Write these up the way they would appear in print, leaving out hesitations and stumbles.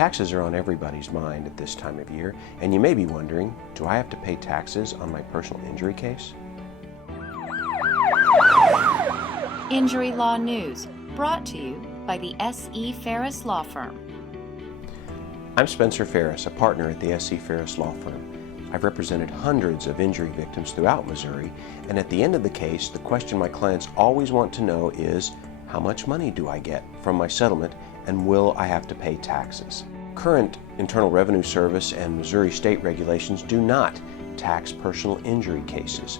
Taxes are on everybody's mind at this time of year, and you may be wondering, do I have to pay taxes on my personal injury case? Injury Law News, brought to you by the S.E. Farris Law Firm. I'm Spencer Farris, a partner at the S.E. Farris Law Firm. I've represented hundreds of injury victims throughout Missouri, and at the end of the case, the question my clients always want to know is, how much money do I get from my settlement, and will I have to pay taxes? Current Internal Revenue Service and Missouri state regulations do not tax personal injury cases.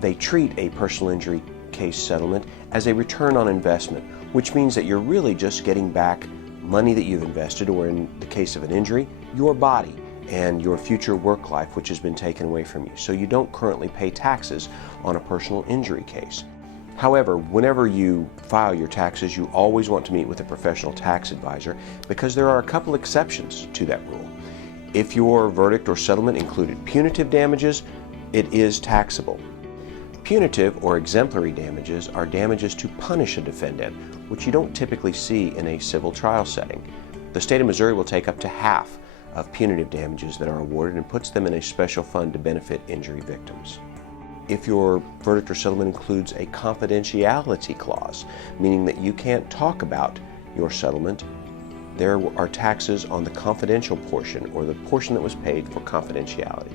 They treat a personal injury case settlement as a return on investment, which means that you're really just getting back money that you've invested, or in the case of an injury, your body and your future work life, which has been taken away from you. So you don't currently pay taxes on a personal injury case. However, whenever you file your taxes, you always want to meet with a professional tax advisor, because there are a couple exceptions to that rule. If your verdict or settlement included punitive damages, it is taxable. Punitive or exemplary damages are damages to punish a defendant, which you don't typically see in a civil trial setting. The state of Missouri will take up to half of punitive damages that are awarded and puts them in a special fund to benefit injury victims. If your verdict or settlement includes a confidentiality clause, meaning that you can't talk about your settlement, there are taxes on the confidential portion, or the portion that was paid for confidentiality.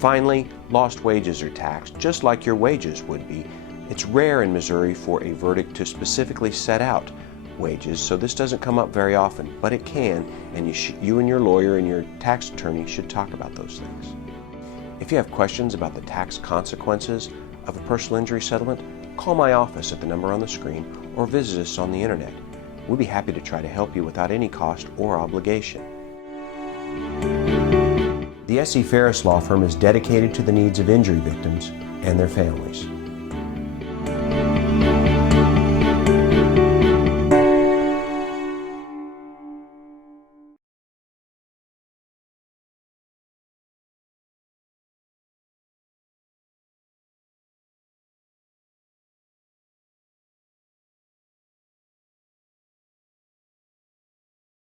Finally, lost wages are taxed, just like your wages would be. It's rare in Missouri for a verdict to specifically set out wages, so this doesn't come up very often, but it can, and you and your lawyer and your tax attorney should talk about those things. If you have questions about the tax consequences of a personal injury settlement, call my office at the number on the screen or visit us on the internet. We'll be happy to try to help you without any cost or obligation. The S.E. Farris Law Firm is dedicated to the needs of injury victims and their families.